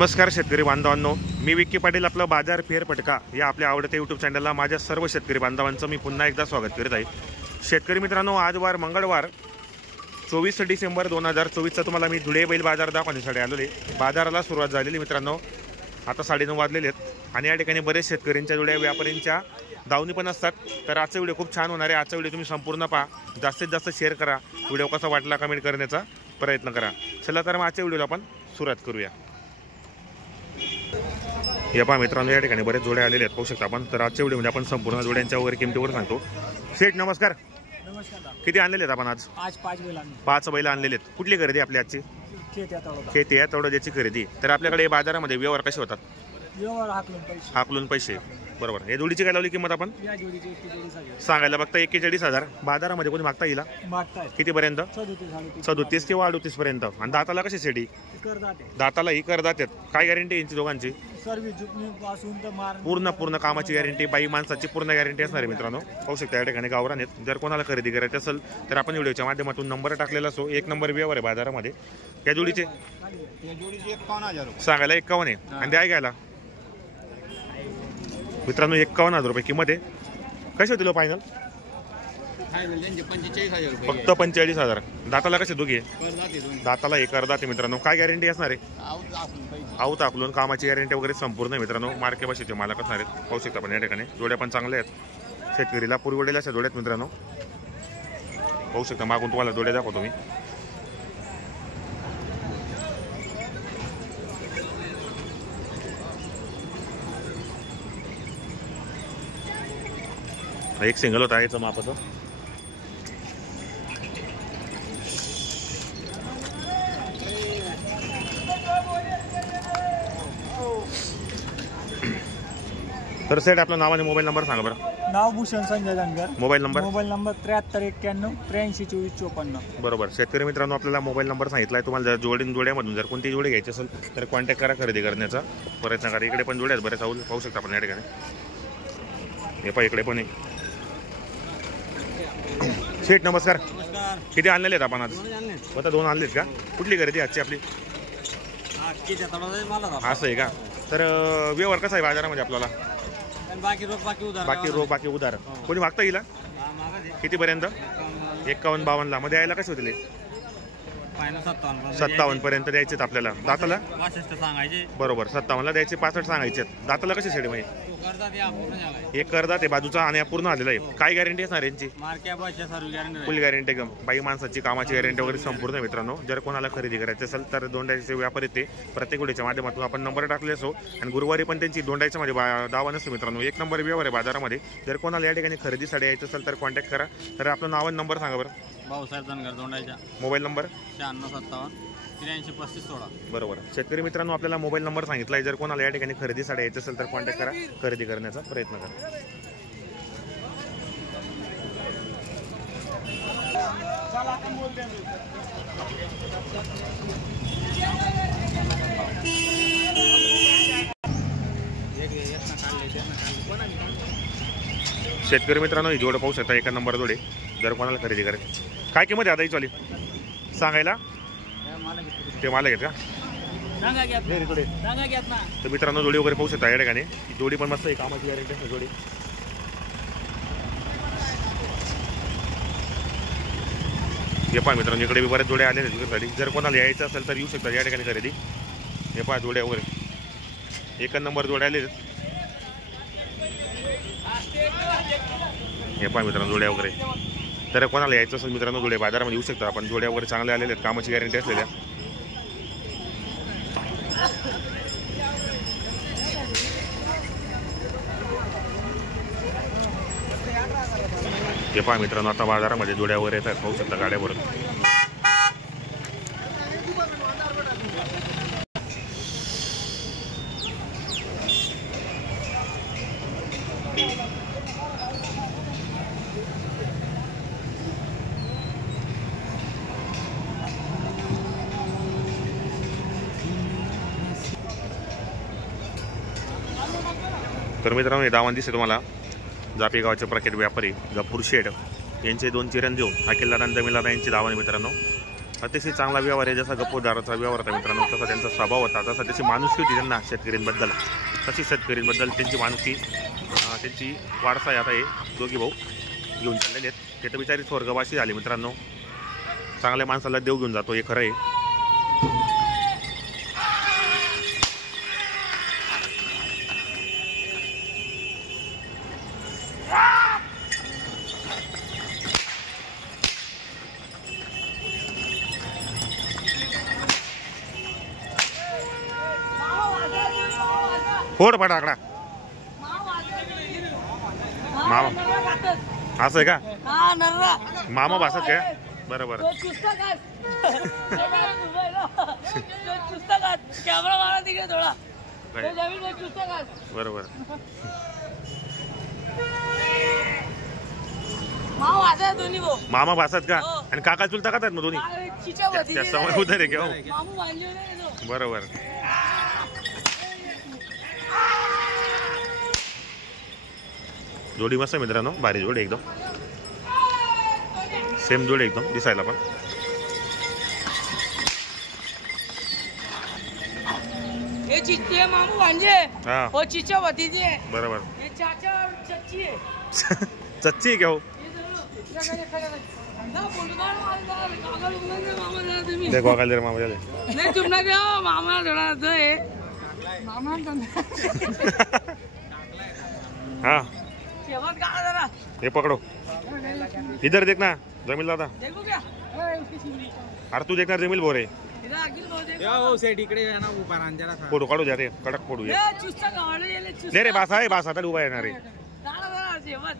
नमस्कार शेतकरी बांधवांनो, मी विक्की पाटील आपलं बाजार फेर पटका या आपल्या आवडत्या यूट्यूब चॅनलला माझ्या सर्व शेतकरी बांधवांचं मी पुन्हा एकदा स्वागत करत आहे। शेतकरी मित्रांनो, आज वार मंगळवार 24 डिसेंबर 2024चा तुम्हाला मी धुळे बैल बाजार दाखवण्यासाठी आलेले। बाजाराला सुरुवात झालेली मित्रांनो, आता 9:30 वाजलेले आहेत आणि या ठिकाणी बरेच शेतकऱ्यांच्या जोड्या व्यापाऱ्यांच्या दावणी पण असतात। तर आजचा व्हिडिओ खूप छान होणार आहे। आजचा व्हिडिओ तुम्ही संपूर्ण पहा, जास्तीत जास्त शेअर करा, व्हिडिओ कसा वाटला कमेंट करण्याचा प्रयत्न करा। चला तर मग आजच्या व्हिडिओला आपण सुरुवात करूया। या पहा मित्रांनो, या ठिकाणी बरेच जोड्या आलेले आहेत, पाहू शकता आपण। तर आजच्या व्हिडिओमध्ये आपण संपूर्ण जोड्यांच्या वगैरे किमतीवर सांगतो। शेठ नमस्कार। नमस्कार। किती आणलेले आहेत आपण आज? आज 5 बैल आणले। 5 बैल आणलेले आहेत। कुठली खरेदी आपली आजची? खेती आहे तळोद्याची खरेदी। तर आपल्याकडे बाजारामध्ये व्यवहार कसे होतात? व्यवहार हाकलून पैसे बरोबर। या जोडीची काय लावली किंमत आपण? या जोडीची 41,000 सांगायला बघता 41,000। बाजारामध्ये कोणी मागता येईल? मागताय किती पर्यंत? 37 किंवा 38 पर्यंत। आणि दाताला कशी सेडी? दाताला ही करदात आहेत। काय गॅरंटी यांची दोघांची? सर्व्हिस जुकनी पासून तर मार पूर्ण कामाची गॅरंटी, बाई माणसाची पूर्ण गॅरंटी असणार आहे मित्रांनो। पाहू शकता या ठिकाणी गावरान आहेत। जर कोणाला खरेदी करायची असेल तर आपण व्हिडिओच्या माध्यमातून नंबर टाकलेला असो। 1 नंबर व्यवहार आहे बाजारामध्ये। या जोडीचे 51,000 सांगायला 51 आहे आणि द्याय घ्यायला मित्रांनो 51,000 रुपये किंमत आहे। कसे होतील फायनल? फक्त 45,000। दाताला कसे दोघे? दाताला एक अर्धा मित्रांनो। काय गॅरंटी असणार आहे? आऊत आकलून कामाची गॅरंटी वगैरे संपूर्ण मित्रांनो। मार्के भाषेचे मालक असणार आहेत। पाहू शकता पण या ठिकाणी जोड्या पण चांगल्या आहेत। शेतकरीला पुरवडेल्या अशा जोड्यात मित्रांनो। पाहू शकता मागून तुम्हाला जोड्या दाखवतो मी। एक सिंगल होता याचं मापाचं। तर सेट आपलं नाव आणि मोबाईल नंबर सांगा बरं। नाव भूषण संजय धनगर। मोबाईल नंबर 73 91 83 24 54 बरोबर। शेतकरी मित्रांनो, आपल्याला मोबाईल नंबर सांगितलाय। तुम्हाला जर जोड्यांमधून जर कोणती जोडी घ्यायची असेल तर कॉन्टॅक्ट करा, खरेदी करण्याचा प्रयत्न करा। इकडे पण जोड्या आहेत बरेच, पाहू शकता आपण या ठिकाणी। हे पहा इकडे पण आहे। शेठ नमस्कार। किती आणलेले आहेत आपण आज? आता 2 आणलेत का? कुठली खरेदी आजची आपली? असं आहे का? तर व्यवहार कसा आहे बाजारामध्ये आपल्याला? बाकी रोख उधार कोणी मागता येईल? किती पर्यंत? 51-52 ला मध्ये यायला कसे होतील? 57 पर्यंत द्यायचे आपल्याला। दाताला बरोबर 57 ला द्यायचे, 65 सांगायचे। दाताला कसे सेडी माहिती? एक करदात आहे बाजूचा आणि पूर्ण आलेला आहे। काय गॅरंटी असणार यांची? फुल गॅरंटी एकदम, बाई माणसाची कामाची गॅरंटी वगैरे संपूर्ण मित्रांनो। जर कोणाला खरेदी करायची असेल तर दोंडाचे व्यापारी ते प्रत्येक व्हिडिओच्या माध्यमातून आपण नंबर टाकले असो। आणि गुरुवारी पण त्यांची दोंडाच्या मध्ये दावा नसतो मित्रांनो। 1 नंबर व्यवहार आहे बाजारामध्ये। जर कोणाला या ठिकाणी खरेदीसाठी यायचं असेल तर कॉन्टॅक्ट करा। तर आपलं नाव आणि नंबर सांगा बरं। भाऊसाहेब धनगर दोंडाच्या। मोबाईल नंबर 9657 83 35 16 बरोबर। शेतकरी मित्रांनो, आपल्याला मोबाईल नंबर सांगितलाय। जर कोणाला या ठिकाणी खरेदीसाठी यायचं असेल तर कॉन्टॅक्ट करा, खरेदी करण्याचा प्रयत्न करा। शेतकरी मित्रांनो, ही जोड पाहू शकता, 1 नंबर जोडे। जर कोणाला खरेदी करायची, काय किंमत आहे आता ही चाली सांगायला? ते मला घेत का? तर मित्रांनो जोडी वगैरे पाहू शकता या ठिकाणी। जोडी पण मस्त आहे, कामाची गॅरंटी असते जोडी। हे पहा मित्रांनो, इकडे बरेच जोड्या आलेले आहेत। जर कोणाला यायचं असेल तर येऊ शकतात या ठिकाणी खरेदी। हे पहा जोड्या वगैरे 1 नंबर जोड्या आलेले आहेत। हे पहा मित्रांनो जोड्या वगैरे। तर कोणाला यायचं असेल मित्रांनो जोड्या बाजारामध्ये येऊ शकता आपण। जोड्या वगैरे चांगल्या आलेल्या आहेत, कामाची गॅरंटी असलेल्या। हे पहा मित्रांनो, आता बाजारामध्ये जोड्या वगैरे येतात, पाहू शकता गाड्यावर। तर मित्रांनो, हे दावण दिसते तुम्हाला। जापी गावाचे प्रख्यात व्यापारी गफूर शेठ यांचे 2 चिरंजीव अखिलदादा आणि जमीलदादा यांची दावण मित्रांनो। अतिशय चांगला व्यवहार आहे. जसा गप्पोदाराचा व्यवहार होता मित्रांनो, तसा त्यांचा स्वभाव होता, तसा त्याची माणुसकी होती त्यांना शेतकऱ्यांबद्दल, तशी शेतकऱ्यांबद्दल त्यांची माणुसकी, त्यांची वारसा आहे. आता हे दोघी भाऊ घेऊन चाललेले आहेत. ते तर बिचारी स्वर्गवासी झाले मित्रांनो. चांगल्या माणसाला देव घेऊन जातो, हे खरं आहे. फोड फटाकडा मामा असं आहे का? मामा भासत काय? बरोबर बरोबर. मामा भासत का? आणि काका चुलता का मग दोन्ही त्या समय उधर आहे का? बरोबर. जोडी मस्त मित्रांनो, भारी जोडी एकदम, सेम जोडी एकदम दिसायला पण. हे चिच्चे मामू भांजे हा हो, चिच्चा भतीजी आहे. बरोबर. हे चाचा और चच्ची है. चच्ची आहे क्या हो? ना बुलगार मारदार कागल बुलगार मामा जरा तुम्ही देखो काल मामा झाले नाही तुम ना क्या मामा थोड़ा तो है मामा हाँ सेवत का जरा ये पकड़ो, इधर देखना जमील दादा. देखो क्या अरे तू देखना जमील बोरे इधर अगिल बहुत देखो. या हो सेट इकडे आहे ना, उभा राहा जरा. फोटो काढू द्या रे, कडक फोडू ये या. चुस्ता गावले येले चुस्ता. नाही रे बासा आहे, बासा तर उभा येणार रे. दादा जरा सेवत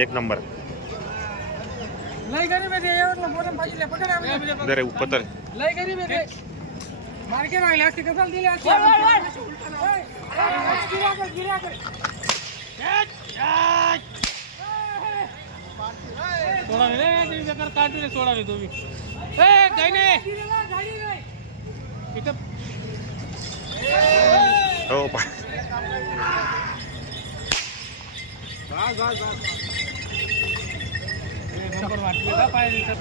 एक नंबर. लय गरीब आहे यावर मोठं पाहिजे पकड आम्ही. दे रे उपतर. लय गरीब आहे रे. मार्के राहिले असते कसं दिले असते. सोडा रे बेकार काढ रे, सोडा रे तुम्ही. ए गायने इथं हो बस बस बस. नंबर वाटले का पाहिजे.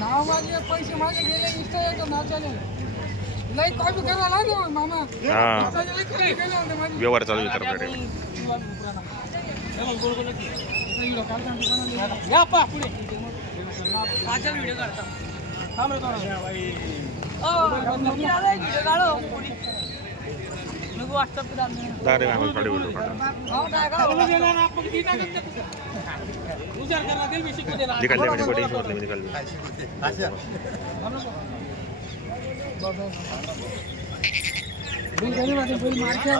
नाव माझे पैसे माझे गेले इन्स्टा नाव चालेल. लई कॉपी करायला ना मामा. हा व्यवहार चालू आहे तर या पा पुढे माझा व्हिडिओ काढता. थांब रे नवीन आला एक व्हिडिओ काढो पुढे नको व्हॉट्सअप पे डालने. रे आम्हाला थोडी व्हिडिओ काढा. हां काय का बोलू देना ना आपण किती ना उजार करना दिल भी शिकू देना. निकाल दे बड़ी मतलब निकाल दे. बिल गरीब आदमी बिल मार के